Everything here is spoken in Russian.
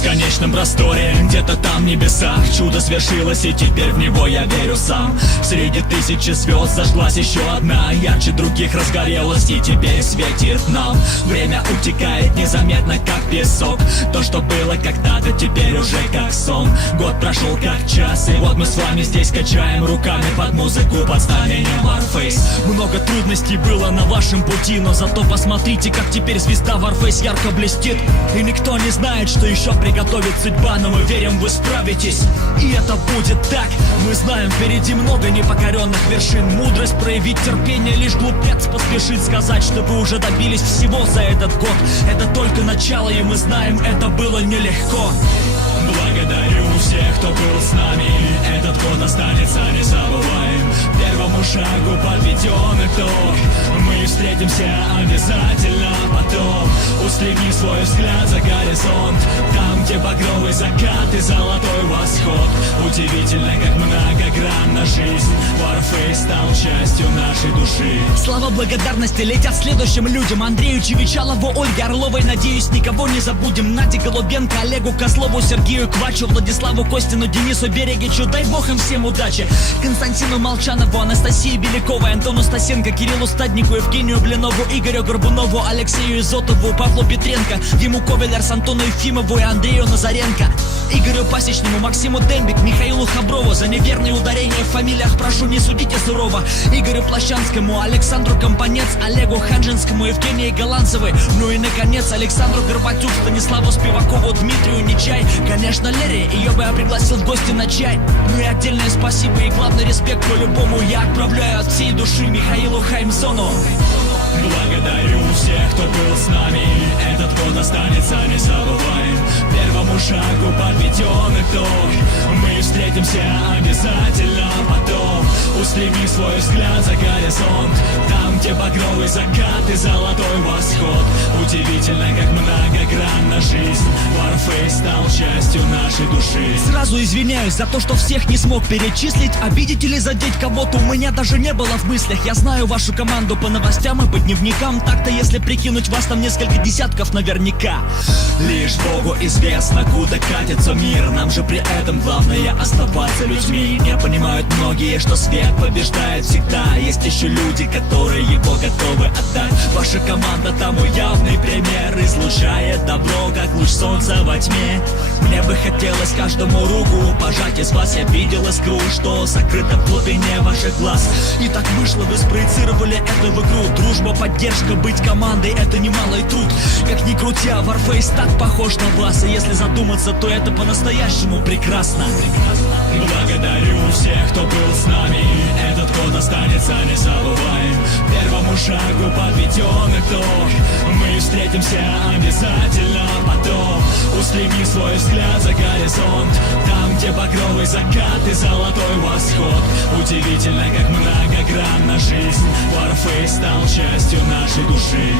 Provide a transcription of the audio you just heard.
бесконечном просторе, где-то там в небесах чудо свершилось, и теперь в него я верю сам. Среди тысячи звезд зажглась еще одна, ярче других разгорелась и теперь светит нам. Время утекает незаметно, как песок. То, что было когда-то, теперь уже как сон. Год прошел как час, и вот мы с вами здесь качаем руками под музыку под знамением Warface. Много трудностей было на вашем пути, но зато посмотрите, как теперь звезда Warface ярко блестит. И никто не знает, что еще приготовит судьба, но мы верим, вы справитесь, и это будет так. Мы знаем, впереди много непокоренных вершин. Мудрость проявить терпение, лишь глупец поспешит сказать, что вы уже добились всего за этот год. Это только начало, и мы знаем, это было нелегко. Благодарю всех, кто был с нами, этот год останется незабываем. Первому шагу подведен итог, мы встретимся обязательно потом. Устремив свой взгляд за горизонт, там, где багровый закат и золотой восход. Удивительно, как многогранна жизнь, Warface стал частью нашей души. Слава благодарности летят следующим людям: Андрею Чевичалову, Ольге Орловой, надеюсь, никого не забудем. Наде Голубенко, Олегу Козлову, Сергею Квачу, Владиславу Костину, Денису Берегичу, дай бог им всем удачи. Константину Молчанову, Анастасии Беляковой, Антону Стасенко, Кириллу Стаднику, Евгению Блинову, Игорю Горбунову, Алексею Изотову, Павлу Петренко, Диму Ковелерс, Антону Ефимову и Андрею Назаренко, Игорю Пасечному, Максиму Дембик, Михаилу Хаброву. За неверные ударения в фамилиях прошу, не судите сурово. Игорю Плащанскому, Александру Компанец, Олегу Ханжинскому, Евгении Голландцевой. Ну и наконец Александру Горбатюк, Станиславу Спивакову, Дмитрию Нечай. Конечно, Лере, ее бы я пригласил в гости на чай. Ну и отдельное спасибо и главный респект по-любому я отправляю от всей души Михаилу Хаймзону. Благодарю всех, кто был с нами, этот год останется незабываем. Первому шагу подведен итог, мы встретимся обязательно потом. Устремив свой взгляд за горизонт, там, где багровый закат и золотой восход. Удивительно, как многогранна жизнь, Warface стал частью нашей души. Сразу извиняюсь за то, что всех не смог перечислить. Обидеть или задеть кого-то у меня даже не было в мыслях. Я знаю вашу команду по новостям и по дневникам. Так-то, если прикинуть, вас там несколько десятков наверняка. Лишь Богу известно, куда катится мир. Нам же при этом главное оставаться людьми. Не понимают многие, что свет побеждает всегда. Есть еще люди, которые его готовы отдать. Ваша команда тому явный пример, излучает добро, как луч солнца во тьме. Мне бы хотелось каждому руку пожать. Из вас я видел искру, что сокрыто в глубине ваших глаз. И так вышло, вы спроецировали это в игру. Дружба, поддержка, быть командой — это немалый труд. Как ни крутя, Warface так похож на вас. И если задуматься, то это по-настоящему прекрасно. Благодарю всех, кто был с нами, этот год останется незабываем. Первому шагу подведен итог, мы встретимся обязательно потом. Устремив свой взгляд за горизонт, там, где багровый закат и золотой восход. Удивительно, как многогранна жизнь, Warface стал частью нашей души.